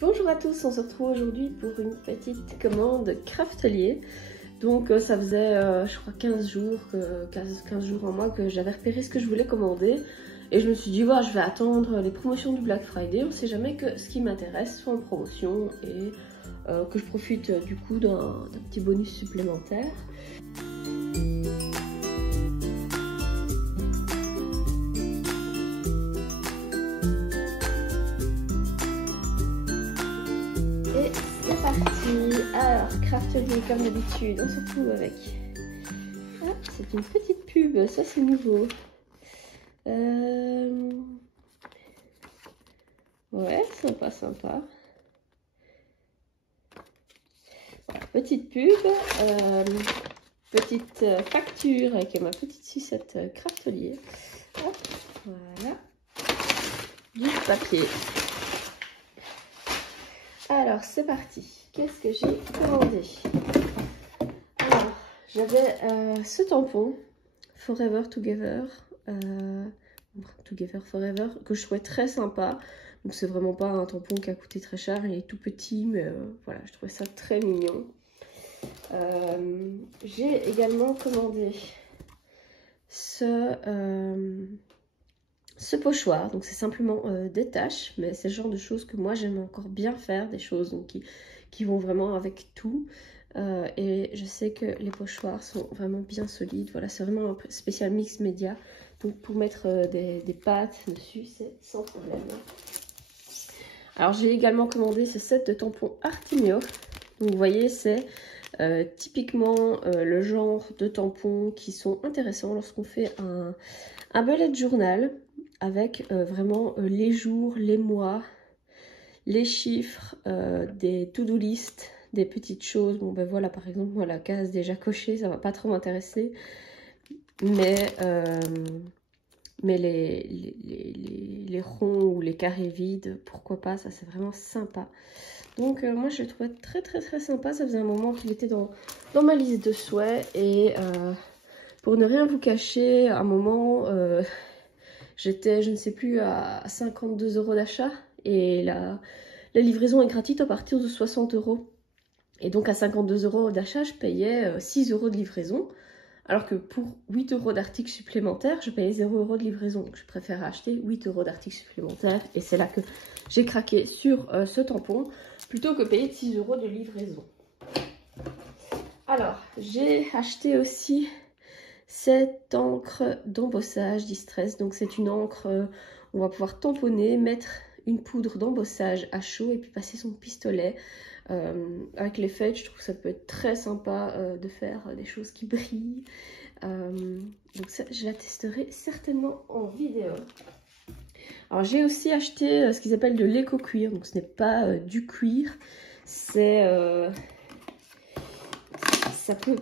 Bonjour à tous, on se retrouve aujourd'hui pour une petite commande Craftelier. Donc ça faisait je crois 15 jours en mois que j'avais repéré ce que je voulais commander. Et je me suis dit voilà, je vais attendre les promotions du Black Friday, on sait jamais que ce qui m'intéresse soit en promotion et que je profite du coup d'un petit bonus supplémentaire. Et c'est parti. Alors, Craftelier comme d'habitude, on se retrouve avec... Ah, c'est une petite pub, ça c'est nouveau. Ouais, sympa, sympa. Voilà, petite pub, petite facture avec ma petite sucette Craftelier. Hop, voilà. Du papier. Alors, c'est parti. Qu'est-ce que j'ai commandé? Alors, j'avais ce tampon Forever Together. Together Forever, que je trouvais très sympa. Donc c'est vraiment pas un tampon qui a coûté très cher, il est tout petit, mais voilà, je trouvais ça très mignon. J'ai également commandé ce pochoir, donc c'est simplement des tâches, mais c'est le genre de choses que moi j'aime encore bien faire, des choses donc, qui vont vraiment avec tout. Et je sais que les pochoirs sont vraiment bien solides. Voilà, c'est vraiment un spécial mix média. Donc pour mettre des pâtes dessus, c'est sans problème. Alors j'ai également commandé ce set de tampons Artimio. Donc vous voyez, c'est typiquement le genre de tampons qui sont intéressants lorsqu'on fait un bullet journal avec vraiment les jours, les mois, les chiffres, des to-do list, des petites choses. Bon ben voilà, par exemple, moi la case déjà cochée, ça va pas trop m'intéresser. Mais les ronds ou les carrés vides, pourquoi pas, ça c'est vraiment sympa. Donc moi je le trouvais très sympa, ça faisait un moment qu'il était dans ma liste de souhaits. Et pour ne rien vous cacher, à un moment j'étais, je ne sais plus, à 52 € d'achat. Et la livraison est gratuite à partir de 60 €. Et donc à 52 € d'achat, je payais 6 € de livraison. Alors que pour 8 € d'articles supplémentaires, je payais 0 € de livraison. Donc je préfère acheter 8 € d'articles supplémentaires. Et c'est là que j'ai craqué sur ce tampon, plutôt que payer 6 € de livraison. Alors, j'ai acheté aussi cette encre d'embossage Distress. Donc c'est une encre, on va pouvoir tamponner, mettre une poudre d'embossage à chaud et puis passer son pistolet. Avec les fêtes, je trouve que ça peut être très sympa de faire des choses qui brillent. Donc ça, je la testerai certainement en vidéo. Alors j'ai aussi acheté ce qu'ils appellent de l'éco-cuir. Donc ce n'est pas du cuir, c'est...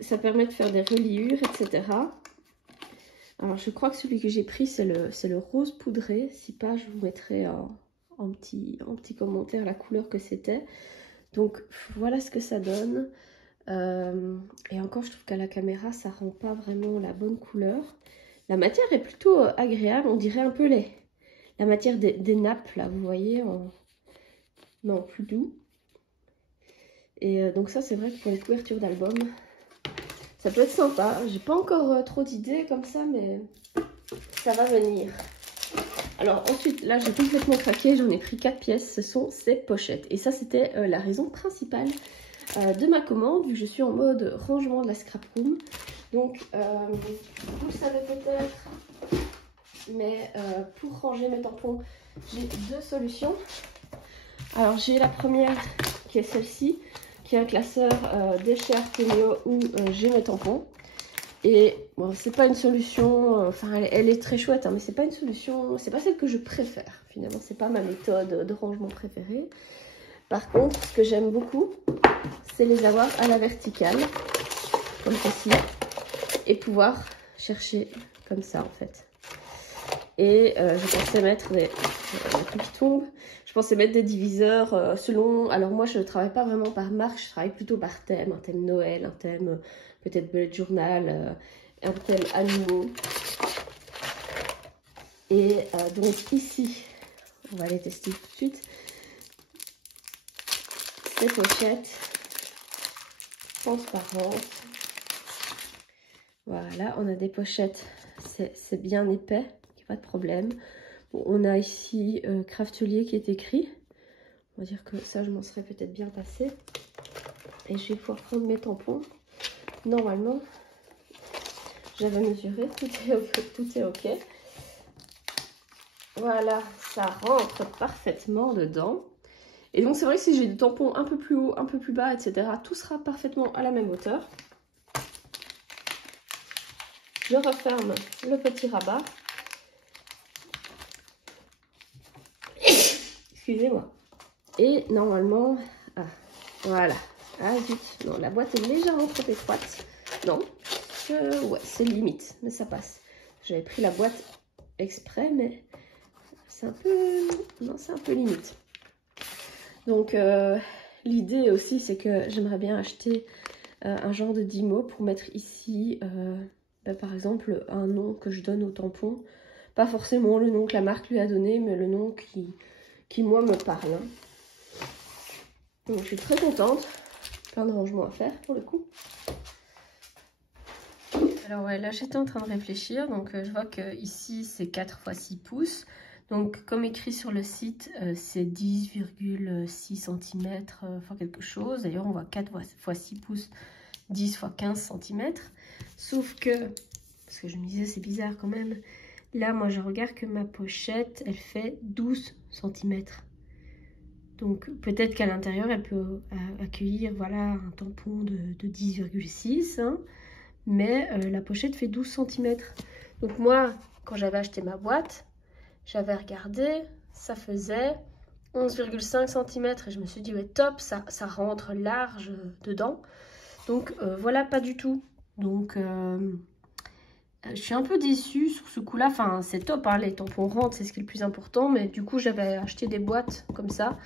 ça permet de faire des reliures, etc. Alors je crois que celui que j'ai pris, c'est le rose poudré. Si pas, je vous mettrai en petit commentaire la couleur que c'était. Donc voilà ce que ça donne. Et encore, je trouve qu'à la caméra, ça rend pas vraiment la bonne couleur. La matière est plutôt agréable. On dirait un peu la matière des nappes, là, vous voyez, mais en plus doux. Et donc ça, c'est vrai que pour les couvertures d'album, ça peut être sympa. J'ai pas encore trop d'idées comme ça, mais ça va venir. Alors ensuite, là j'ai complètement craqué, j'en ai pris 4 pièces, ce sont ces pochettes. Et ça c'était la raison principale de ma commande, vu que je suis en mode rangement de la scrap room. Donc vous le savez peut-être, mais pour ranger mes tampons, j'ai deux solutions. Alors j'ai la première qui est celle-ci, qui est un classeur déchets Artemio où j'ai mes tampons. Et bon, c'est pas une solution, enfin elle est très chouette, hein, mais c'est pas une solution, c'est pas celle que je préfère. Finalement, c'est pas ma méthode de rangement préférée. Par contre, ce que j'aime beaucoup, c'est les avoir à la verticale, comme ceci, et pouvoir chercher comme ça en fait. Et je pensais mettre des tout qui tombe. Je pensais mettre des diviseurs selon. Alors moi, je ne travaille pas vraiment par marque, je travaille plutôt par thème, un thème Noël, un thème peut-être bullet journal, un thème animaux. Et donc ici, on va les tester tout de suite. des pochettes transparentes. Voilà, on a des pochettes, c'est bien épais, il n'y a pas de problème. Bon, on a ici Craftelier qui est écrit. On va dire que ça, je m'en serais peut-être bien passé. Et je vais pouvoir prendre mes tampons. Normalement, j'avais mesuré, tout est ok. Voilà, ça rentre parfaitement dedans. Et donc c'est vrai que si j'ai des tampons un peu plus haut, un peu plus bas, etc., tout sera parfaitement à la même hauteur. Je referme le petit rabat. Excusez-moi. Et normalement, voilà. Ah zut, non, la boîte est légèrement trop étroite. Non, ouais, c'est limite, mais ça passe. J'avais pris la boîte exprès, mais c'est un peu, non, c'est un peu limite. Donc l'idée aussi, c'est que j'aimerais bien acheter un genre de Dymo pour mettre ici, par exemple, un nom que je donne au tampon. Pas forcément le nom que la marque lui a donné, mais le nom qui moi, me parle. Donc je suis très contente. Plein de rangements à faire pour le coup. Alors ouais, là j'étais en train de réfléchir, donc je vois que ici c'est 4 x 6 pouces. Donc comme écrit sur le site, c'est 10,6 cm, enfin quelque chose. D'ailleurs on voit 4 x 6 pouces, 10 x 15 cm. Sauf que, parce que je me disais c'est bizarre quand même, là moi je regarde que ma pochette, elle fait 12 cm. Donc peut-être qu'à l'intérieur, elle peut accueillir voilà, un tampon de 10,6, hein, mais la pochette fait 12 cm. Donc moi, quand j'avais acheté ma boîte, j'avais regardé, ça faisait 11,5 cm. Et je me suis dit, ouais, top, ça rentre large dedans. Donc voilà, pas du tout. Donc je suis un peu déçue sur ce coup-là. Enfin, c'est top, hein, les tampons rentrent, c'est ce qui est le plus important. Mais du coup, j'avais acheté des boîtes comme ça.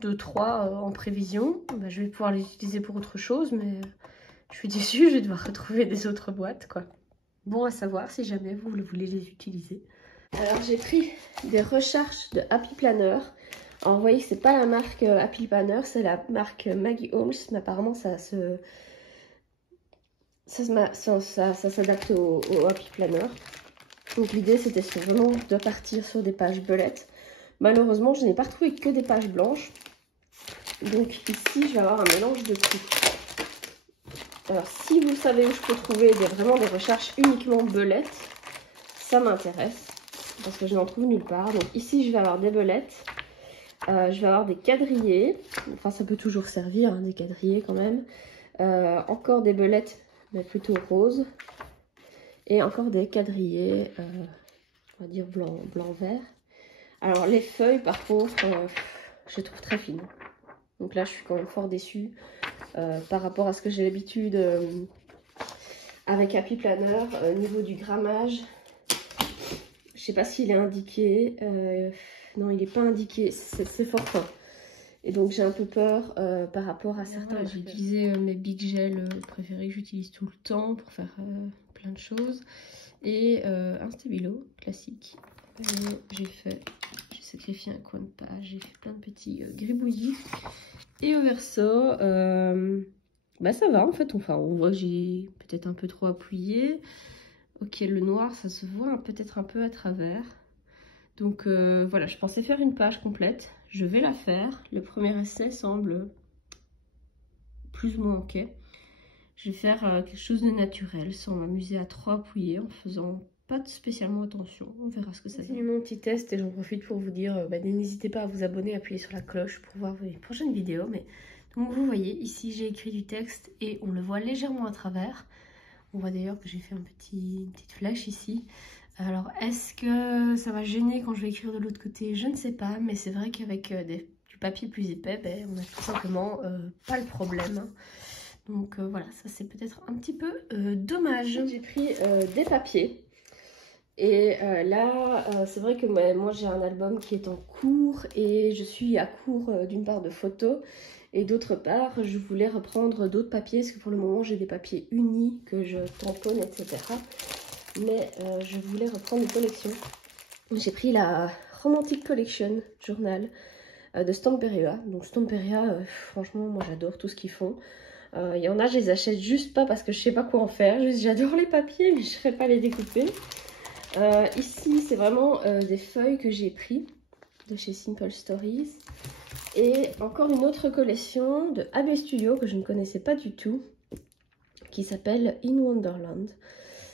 2-3 en prévision. Bah, je vais pouvoir les utiliser pour autre chose, mais je suis déçue, je vais devoir retrouver des autres boîtes, quoi. Bon à savoir si jamais vous voulez les utiliser. Alors j'ai pris des recharges de Happy Planner. Alors vous voyez que c'est pas la marque Happy Planner, c'est la marque Maggie Holmes, mais apparemment ça s'adapte au Happy Planner. Donc l'idée c'était vraiment de partir sur des pages belettes. Malheureusement je n'ai pas retrouvé que des pages blanches. Donc ici, je vais avoir un mélange de tout. Alors, si vous savez où je peux trouver vraiment des recherches uniquement belettes, ça m'intéresse. Parce que je n'en trouve nulle part. Donc ici, je vais avoir des belettes. Je vais avoir des quadrillés. Enfin, ça peut toujours servir, hein, des quadrillés quand même. Encore des belettes, mais plutôt roses. Et encore des quadrillés, on va dire blanc-vert. Alors, les feuilles, par contre, je les trouve très fines. Donc là, je suis quand même fort déçue par rapport à ce que j'ai l'habitude avec Happy Planner. Au niveau du grammage, je sais pas s'il est indiqué. Non, il n'est pas indiqué. C'est fort fin. Et donc, j'ai un peu peur par rapport à certains. Voilà, j'ai utilisé mes Big Gel préférés que j'utilise tout le temps pour faire plein de choses. Et un stabilo classique. J'ai sacrifié un coin de page. J'ai fait plein de petits gribouillis. Et au verso, bah ça va en fait, enfin on voit que j'ai peut-être un peu trop appuyé. Ok, le noir ça se voit peut-être un peu à travers. Donc voilà, je pensais faire une page complète, je vais la faire. Le premier essai semble plus ou moins ok. Je vais faire quelque chose de naturel sans m'amuser à trop appuyer, en faisant pas spécialement attention. On verra ce que ça donne. C'est mon petit test et j'en profite pour vous dire, n'hésitez pas à vous abonner, à appuyer sur la cloche pour voir les prochaines vidéos. Mais donc vous voyez, ici j'ai écrit du texte et on le voit légèrement à travers. On voit d'ailleurs que j'ai fait une petite flèche ici. Alors est-ce que ça va gêner quand je vais écrire de l'autre côté? Je ne sais pas, mais c'est vrai qu'avec du papier plus épais, on n'a tout simplement pas le problème. Hein. Donc voilà, ça c'est peut-être un petit peu dommage. J'ai pris des papiers. Et là, c'est vrai que moi j'ai un album qui est en cours et je suis à court d'une part de photos et d'autre part je voulais reprendre d'autres papiers parce que pour le moment j'ai des papiers unis que je tamponne, etc. Mais je voulais reprendre une collection. J'ai pris la Romantic Collection Journal de Stamperia. Donc Stamperia, franchement, moi j'adore tout ce qu'ils font. Il y en a, je les achète juste pas parce que je sais pas quoi en faire. J'adore les papiers, mais je ne saurais pas les découper. Ici, c'est vraiment des feuilles que j'ai pris de chez Simple Stories. Et encore une autre collection de AB Studio que je ne connaissais pas du tout, qui s'appelle In Wonderland.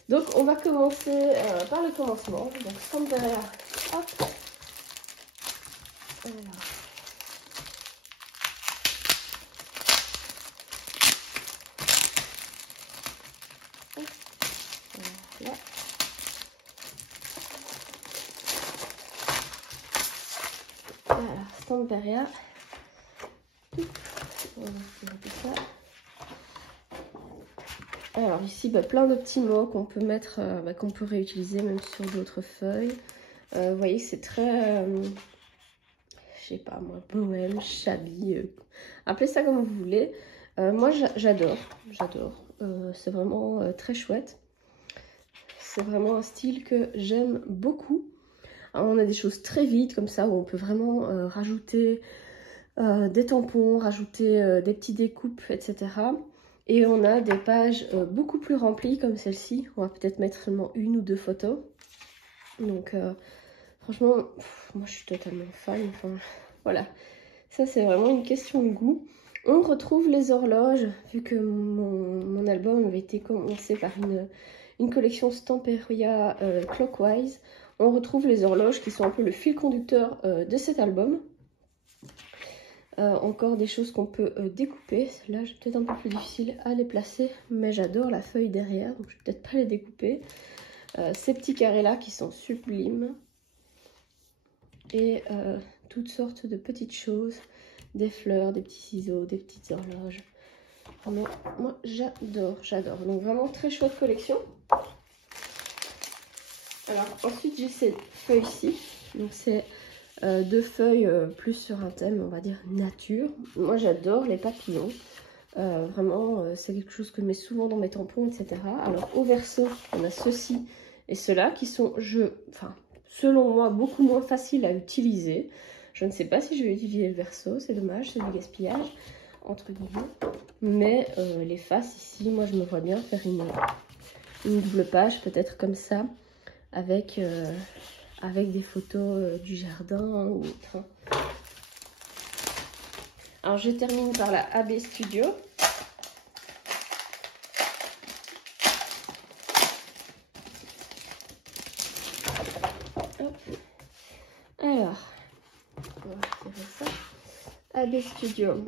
Donc on va commencer par le commencement. Donc Stamperia, hop. Voilà. Voilà. Voilà, Stamperia. On va tirer tout ça. Alors ici, plein de petits mots qu'on peut mettre, qu'on peut réutiliser même sur d'autres feuilles. Vous voyez que c'est très, je sais pas moi, bohème, shabby, appelez ça comme vous voulez. Moi j'adore, c'est vraiment très chouette. C'est vraiment un style que j'aime beaucoup. Alors, on a des choses très vides comme ça où on peut vraiment rajouter des tampons, rajouter des petites découpes, etc. Et on a des pages beaucoup plus remplies comme celle-ci. On va peut-être mettre seulement 1 ou 2 photos. Donc franchement, moi je suis totalement fan. Enfin, voilà, ça c'est vraiment une question de goût. On retrouve les horloges, vu que mon album avait été commencé par une collection Stamperia Clockwise. On retrouve les horloges qui sont un peu le fil conducteur de cet album. Encore des choses qu'on peut découper. Là, c'est peut-être un peu plus difficile à les placer, mais j'adore la feuille derrière, donc je vais peut-être pas les découper. Ces petits carrés-là qui sont sublimes. Et toutes sortes de petites choses, des fleurs, des petits ciseaux, des petites horloges. Vraiment, moi, j'adore. Donc vraiment très chouette collection. Alors ensuite, j'ai ces feuilles-ci. Donc c'est 2 feuilles plus sur un thème, on va dire nature. Moi j'adore les papillons. Vraiment, c'est quelque chose que je mets souvent dans mes tampons, etc. Alors au verso, on a ceci et cela qui sont, selon moi, beaucoup moins faciles à utiliser. Je ne sais pas si je vais utiliser le verso, c'est dommage, c'est du gaspillage, entre guillemets. Mais les faces ici, moi je me vois bien faire une double page, peut-être comme ça, avec des photos du jardin ou autre. Alors je termine par la AB Studio. Hop. Alors, on va retirer ça. AB Studio.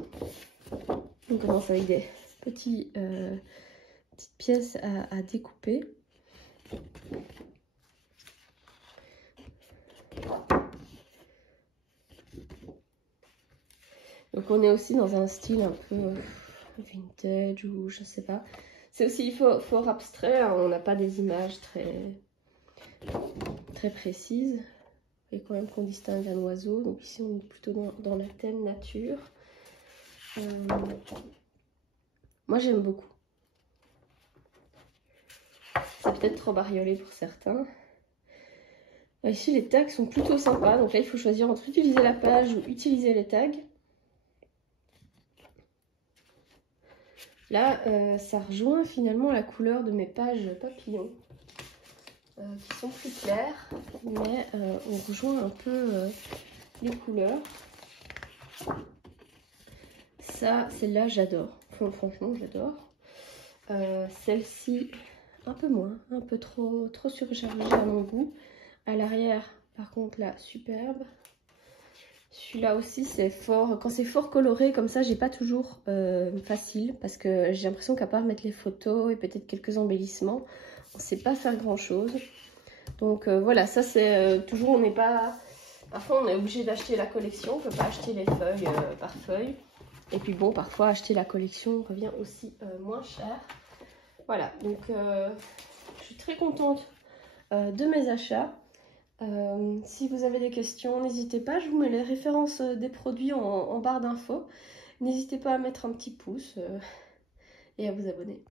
On commence avec des petites pièces à découper. Donc on est aussi dans un style un peu vintage ou je sais pas. C'est aussi fort abstrait, hein. On n'a pas des images très précises. Et quand même qu'on distingue un oiseau. Donc ici on est plutôt dans la thème nature. Moi j'aime beaucoup. C'est peut-être trop bariolé pour certains. Ici les tags sont plutôt sympas. Donc là il faut choisir entre utiliser la page ou utiliser les tags. Là, ça rejoint finalement la couleur de mes pages papillons, qui sont plus claires, mais on rejoint un peu les couleurs. Ça, celle-là, j'adore. Enfin, franchement, j'adore. Celle-ci, un peu moins, un peu trop surchargée à mon goût. À l'arrière, par contre, là, superbe. Celui-là aussi, c'est fort. Quand c'est fort coloré comme ça, j'ai pas toujours facile parce que j'ai l'impression qu'à part mettre les photos et peut-être quelques embellissements, on sait pas faire grand chose. Donc voilà, ça c'est toujours, on n'est pas. Parfois, on est obligé d'acheter la collection, on peut pas acheter les feuilles par feuille. Et puis bon, parfois acheter la collection revient aussi moins cher. Voilà, donc je suis très contente de mes achats. Si vous avez des questions, n'hésitez pas, je vous mets les références des produits en barre d'infos. N'hésitez pas à mettre un petit pouce et à vous abonner.